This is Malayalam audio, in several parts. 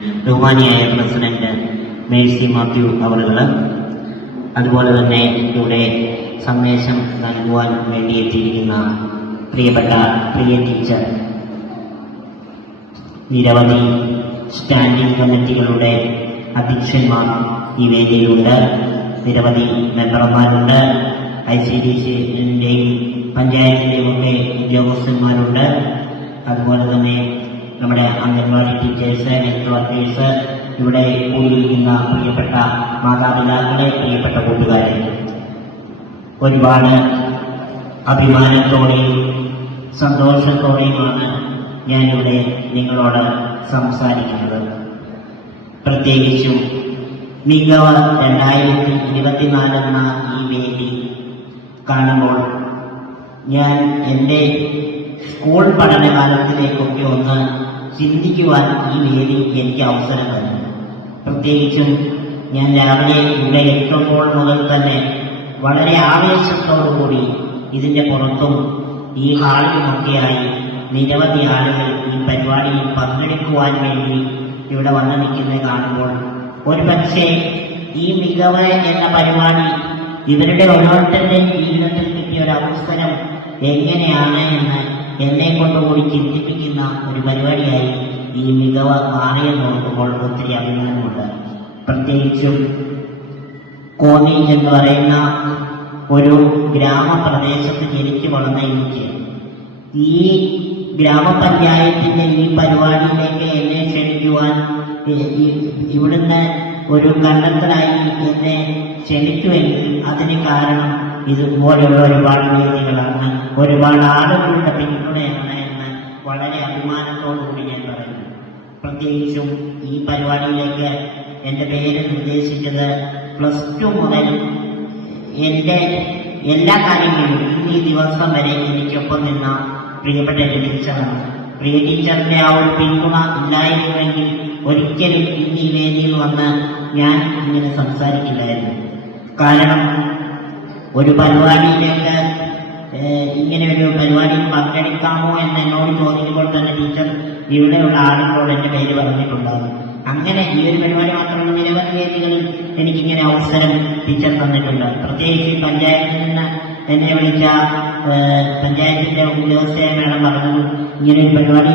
ബഹുമാനിയായ പ്രസിഡന്റ് മേഴ്സി മാത്യു അവറുകൾ, അതുപോലെ തന്നെ ഇവിടെ സന്ദേശം നൽകുവാൻ വേണ്ടി എത്തിയിരിക്കുന്ന പ്രിയപ്പെട്ട പ്രിയ ടീച്ചർ, നിരവധി സ്റ്റാൻഡിംഗ് കമ്മിറ്റികളുടെ അധ്യക്ഷന്മാർ ഈ വേദിയിലുണ്ട്, നിരവധി മെമ്പർമാരുണ്ട്, ICDCയുടെയും പഞ്ചായത്തിൻ്റെയും ഒക്കെ ഉദ്യോഗസ്ഥന്മാരുണ്ട്, അതുപോലെ തന്നെ നമ്മുടെ അംഗൻവാടി ടീച്ചേഴ്സ്, ഹെൽത്ത് വർക്കേഴ്സ്, ഇവിടെ കൂടിയിരിക്കുന്ന പ്രിയപ്പെട്ട മാതാപിതാക്കളെ, പ്രിയപ്പെട്ട കൂട്ടുകാരെ, ഒരുപാട് അഭിമാനത്തോടെയും സന്തോഷത്തോടെയുമാണ് ഞാനിവിടെ നിങ്ങളോട് സംസാരിക്കുന്നത്. പ്രത്യേകിച്ചും മികവ് 2024 എന്ന ഈ വേദി കാണുമ്പോൾ ഞാൻ എൻ്റെ സ്കൂൾ പഠനകാലത്തിലേക്കൊക്കെ ഒന്ന് ചിന്തിക്കുവാൻ ഈ വേദി എനിക്ക് അവസരം തന്നു. പ്രത്യേകിച്ചും ഞാൻ രാവിലെ ഇവിടെ എത്തുമ്പോൾ മുതൽ തന്നെ വളരെ ആവേശത്തോടുകൂടി ഇതിൻ്റെ പുറത്തും ഈ ഹാളിലുമൊക്കെയായി നിരവധി ആളുകൾ ഈ പരിപാടിയിൽ പങ്കെടുക്കുവാൻ വേണ്ടി ഇവിടെ വന്നു നിൽക്കുന്നത് കാണുമ്പോൾ ഒരുപക്ഷെ ഈ മികവ് എന്ന പരിപാടി ഇവരുടെ ഓരോരുത്തരുടെയും ജീവിതത്തിൽ കിട്ടിയ ഒരു അവസരം എങ്ങനെയാണ് എന്ന് എന്നെ കൊണ്ടുകൂടി ചിന്തിപ്പിക്കുന്ന ഒരു പരിപാടിയായി ഈ മികവ് മാറിയെന്ന് നോക്കുമ്പോൾ ഒത്തിരി അഭിമാനമുണ്ട്. പ്രത്യേകിച്ചും കോന്നി എന്ന് പറയുന്ന ഒരു ഗ്രാമപ്രദേശത്ത് ജനിച്ചു വളർന്ന എനിക്ക് ഈ ഗ്രാമപഞ്ചായത്തിന്റെ ഈ പരിപാടിയിലേക്ക് എന്നെ ക്ഷണിക്കുവാൻ ഇവിടുന്ന് ഒരു കണ്ടെത്തലായി എന്നെ ക്ഷണിക്കുമെങ്കിൽ അതിന് കാരണം ഇതുപോലെയുള്ള ഒരുപാട് വേദികളാണ്, ഒരുപാട് ആളുകളുടെ പിന്തുണയാണ് എന്ന് വളരെ അഭിമാനത്തോടുകൂടി ഞാൻ പറയുന്നു. പ്രത്യേകിച്ചും ഈ പരിപാടിയിലേക്ക് എൻ്റെ പേര് നിർദ്ദേശിച്ചത് +2 മുതൽ എൻ്റെ എല്ലാ കാര്യങ്ങളിലും ഈ ദിവസം വരെ എനിക്കൊപ്പം നിന്ന പ്രിയപ്പെട്ട എൻ്റെ ടീച്ചറാണ്. പ്രിയ ടീച്ചറിന്റെ ആ ഒരു പിന്തുണ ഇല്ലായിരുന്നുവെങ്കിൽ ഒരിക്കലും ഈ വേദിയിൽ വന്ന് ഞാൻ ഇങ്ങനെ സംസാരിക്കില്ലായിരുന്നു. കാരണം ഒരു പരിപാടിയിലേക്ക് ഇങ്ങനെ ഒരു പരിപാടിയിൽ പങ്കെടുക്കാമോ എന്ന് എന്നോട് ചോദിക്കുമ്പോൾ തന്നെ ടീച്ചർ ഇവിടെയുള്ള ആളുകളോട് എൻ്റെ പേര് പറഞ്ഞിട്ടുണ്ടാകും. അങ്ങനെ ഈ ഒരു പരിപാടി മാത്രമല്ല, നിരവധി വേദികളിൽ എനിക്കിങ്ങനെ അവസരം ടീച്ചർ തന്നിട്ടുണ്ട്. പ്രത്യേകിച്ച് പഞ്ചായത്തിൽ നിന്ന് എന്നെ വിളിച്ച പഞ്ചായത്തിന്റെ ഉദ്യോഗസ്ഥയെ മേഡം പറഞ്ഞു, ഇങ്ങനെ ഒരു പരിപാടി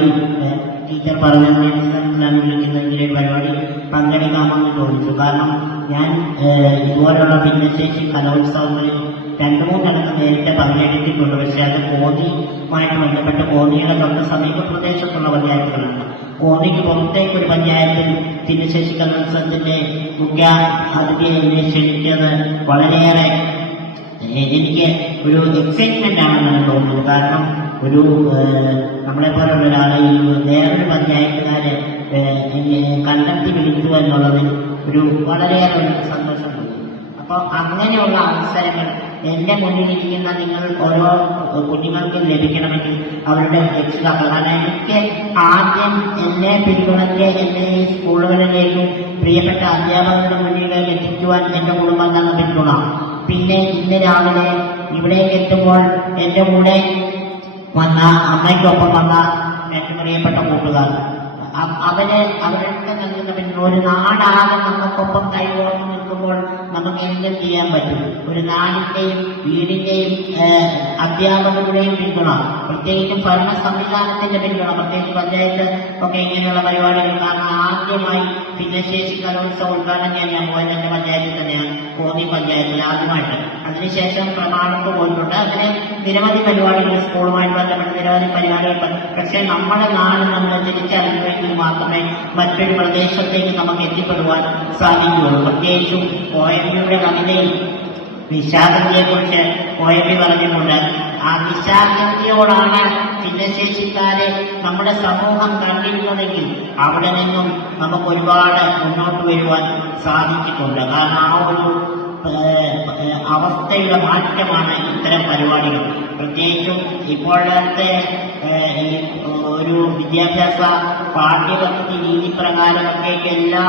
ടീച്ചർ പറഞ്ഞതിനനുസരിച്ചാണ് വിളിക്കുന്നത്, ഇങ്ങനെ ഒരു പരിപാടി പങ്കെടുക്കാമെന്ന് ചോദിച്ചു. കാരണം ഞാൻ ഇതുപോലുള്ള ഭിന്നശേഷി കലോത്സവങ്ങളിൽ 2-3 നേരിട്ട് പങ്കെടുത്തിട്ടുണ്ട്. പക്ഷെ അത് കോന്നിയുമായിട്ട് ബന്ധപ്പെട്ട് കോന്നിയുടെ തൊട്ട് സമീപ പ്രദേശത്തുള്ള പഞ്ചായത്തുകളാണ്. കോന്നിക്ക് പുറത്തേക്ക് ഒരു പഞ്ചായത്തിൽ ഭിന്നശേഷി കലോത്സവത്തിന്റെ മുഖ്യ അതിഥിയെ ക്ഷണിക്കുന്നത് വളരെയേറെ എനിക്ക് ഒരു എക്സൈറ്റ്മെന്റ് ആണെന്നാണ് തോന്നുന്നത്. കാരണം ഒരു നമ്മളെ പോലുള്ള ഒരാളെ വേറൊരു പഞ്ചായത്തുകാരെ കണ്ടെത്തി വിളിച്ചു എന്നുള്ളതിൽ ഒരു വളരെയേറെ ഒരു സന്തോഷം തോന്നി. അപ്പോൾ അങ്ങനെയുള്ള അവസരങ്ങൾ എൻ്റെ മുന്നിലിരിക്കുന്ന നിങ്ങൾ ഓരോ കുഞ്ഞുങ്ങൾക്ക് ലഭിക്കണമെങ്കിൽ അവരുടെ രക്ഷിതാക്കൾ, കാരണം എനിക്ക് ആദ്യം എന്നെ പിന്തുണയ്ക്ക് എന്നെ ഈ സ്കൂളുകളിലേക്കും പ്രിയപ്പെട്ട അധ്യാപകരുടെ മുന്നിലേക്ക് എത്തിക്കുവാൻ എൻ്റെ കുടുംബം തന്ന പിന്തുണ, പിന്നെ ഇന്ന് രാവിലെ ഇവിടേക്ക് എത്തുമ്പോൾ എൻ്റെ കൂടെ വന്ന അമ്മയ്ക്കൊപ്പം വന്ന എൻ്റെ പ്രിയപ്പെട്ട കൂട്ടുകാർ, അവരൊക്കെ നൽകുന്ന പിന്തുണ, ഒരു നാടാകെ നമുക്കൊപ്പം കൈകോർന്ന് നിൽക്കുമ്പോൾ നമുക്ക് എന്തും ചെയ്യാൻ പറ്റും. ഒരു നാടിന്റെയും വീടിന്റെയും അധ്യാപകരുടെയും പിന്തുണ, പ്രത്യേകിച്ചും ഭരണ സംവിധാനത്തിന്റെ പിന്തുണ, പ്രത്യേകിച്ച് പഞ്ചായത്ത് ഒക്കെ ഇങ്ങനെയുള്ള പരിപാടികൾ. കാരണം ആദ്യമായി ഭിന്നശേഷി കലോത്സവം ഉദ്ഘാടനം ചെയ്യാൻ ഞാൻ പോയത് എൻ്റെ പഞ്ചായത്തിൽ തന്നെയാണ്, കോന്നി പഞ്ചായത്തിൽ ആദ്യമായിട്ട്. അതിനുശേഷം പ്രമാണത്ത് പോയിട്ടുണ്ട്. അങ്ങനെ നിരവധി പരിപാടികൾ, സ്കൂളുമായിട്ട് ബന്ധപ്പെട്ട് നിരവധി പരിപാടികൾ. പക്ഷെ നമ്മുടെ നാട് നമ്മൾ തിരിച്ചറിഞ്ഞുവെങ്കിൽ മാത്രമേ മറ്റൊരു പ്രദേശത്തേക്ക് നമുക്ക് എത്തിപ്പെടുവാൻ സാധിക്കുകയുള്ളൂ. പ്രത്യേകിച്ചും OMBയുടെ കവിതയിൽ നിശാഗന്ധിയെ കുറിച്ച് OMB പറഞ്ഞിട്ടുണ്ട്. ആ നിശാഗന്ധിയോടാണ് ഭിന്നശേഷിക്കാരെ നമ്മുടെ സമൂഹം കണ്ടിരുന്നതെങ്കിൽ അവിടെ നിന്നും നമുക്ക് ഒരുപാട് മുന്നോട്ട് വരുവാൻ സാധിച്ചിട്ടുണ്ട്. കാരണം ആ ഒരു അവസ്ഥയുടെ മാറ്റമാണ് ഇത്തരം പരിപാടികൾ. പ്രത്യേകിച്ചും ഇപ്പോഴത്തെ ഒരു വിദ്യാഭ്യാസ പാഠ്യപദ്ധതി രീതി പ്രകാരമൊക്കെ എല്ലാ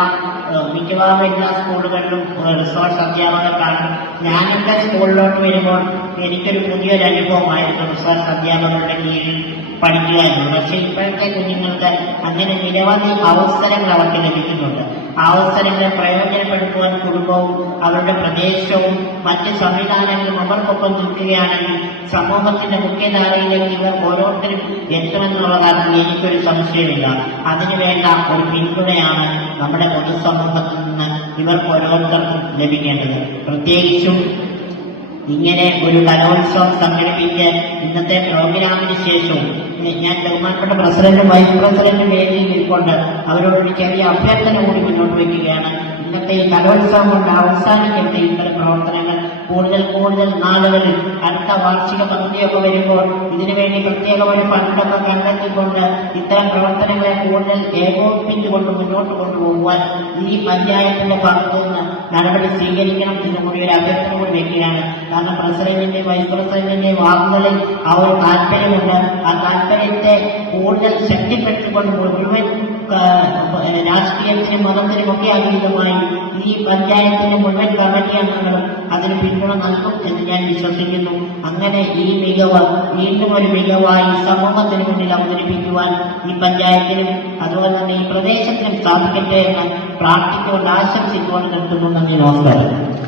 മിക്കവാറും എല്ലാ സ്കൂളുകളിലും റിസോഴ്സ് അധ്യാപകർ കാണും. ഞാനൊക്കെ സ്കൂളിലോട്ട് വരുമ്പോൾ എനിക്കൊരു പുതിയൊരു അനുഭവമായിരുന്നു റിസോഴ്സ് അധ്യാപകരുടെ കീഴിൽ പഠിക്കുക എന്നുള്ളത്. പക്ഷെ ഇപ്പോഴത്തെ കുഞ്ഞുങ്ങൾക്ക് അങ്ങനെ നിരവധി അവസരങ്ങൾ അവർക്ക് ലഭിക്കുന്നുണ്ട്. ആ അവസരങ്ങളെ പ്രയോജനപ്പെടുത്തുവാൻ കുടുംബവും അവരുടെ പ്രദേശവും മറ്റ് സംവിധാനങ്ങളും അവർക്കൊപ്പം നിൽക്കുകയാണെങ്കിൽ സമൂഹത്തിന്റെ മുഖ്യധാരയിലേക്ക് ഇവർ ഓരോരുത്തരും എത്തുമെന്നുള്ള കാര്യത്തിൽ എനിക്കൊരു സംശയമില്ല. അതിനുവേണ്ട ഒരു പിന്തുണയാണ് നമ്മുടെ പൊതുസമൂഹത്തിൽ നിന്ന് ഇവർക്ക് ഓരോരുത്തർക്കും ലഭിക്കേണ്ടത്. പ്രത്യേകിച്ചും ഇങ്ങനെ ഒരു കലോത്സവം സംഘടിപ്പിച്ച് ഇന്നത്തെ പ്രോഗ്രാമിന് ശേഷവും ഞാൻ ബഹുമാനപ്പെട്ട പ്രസിഡന്റും വൈസ് പ്രസിഡന്റും വേദിയിൽ നിൽക്കൊണ്ട് അവരോടൊരു ചെറിയ അഭ്യർത്ഥന കൂടി മുന്നോട്ട് വയ്ക്കുകയാണ്. ഇന്നത്തെ ഈ കലോത്സവം കൊണ്ട് അവസാനിക്കട്ടെ ഇത്തരം പ്രവർത്തനങ്ങൾ. കൂടുതൽ നാളുകളിൽ അടുത്ത വാർഷിക പദ്ധതിയൊക്കെ വരുമ്പോൾ ഇതിനുവേണ്ടി പ്രത്യേക ഒരു ഫണ്ടൊക്കെ കണ്ടെത്തിക്കൊണ്ട് ഇത്തരം പ്രവർത്തനങ്ങളെ കൂടുതൽ ഏകോപിപ്പിച്ചുകൊണ്ട് മുന്നോട്ട് കൊണ്ടുപോകുവാൻ ഈ പഞ്ചായത്തിന്റെ ഭാഗത്തു നിന്ന് നടപടി സ്വീകരിക്കണം എന്ന് കൂടി ഒരു അഭ്യർത്ഥന കൂടി വയ്ക്കുകയാണ്. കാരണം പ്രസിഡന്റിന്റെ വൈസ് പ്രസിഡന്റിന്റെ വാക്കുകളിൽ ആ ഒരു താല്പര്യമുണ്ട്. ആ താല്പര്യത്തെ കൂടുതൽ ശക്തിപ്പെടുത്തിക്കൊണ്ട് മുഴുവൻ രാഷ്ട്രീയത്തിനും മതത്തിനും ഒക്കെ അതീതമായി ഈ പഞ്ചായത്തിന്റെ മുഴുവൻ കമ്മിറ്റി അംഗങ്ങളും അതിന് പിന്തുണ നൽകും എന്ന് ഞാൻ വിശ്വസിക്കുന്നു. അങ്ങനെ ഈ മികവ് വീണ്ടും ഒരു മികവായി സമൂഹത്തിന് മുന്നിൽ അവതരിപ്പിക്കുവാൻ ഈ പഞ്ചായത്തിനും അതുപോലെ തന്നെ ഈ പ്രദേശത്തിനും സാധിക്കട്ടെ എന്ന് പ്രാർത്ഥിച്ചുകൊണ്ട് ആശംസിച്ചുകൊണ്ട് നിർത്തുന്നു. നന്ദി, നമസ്കാരം.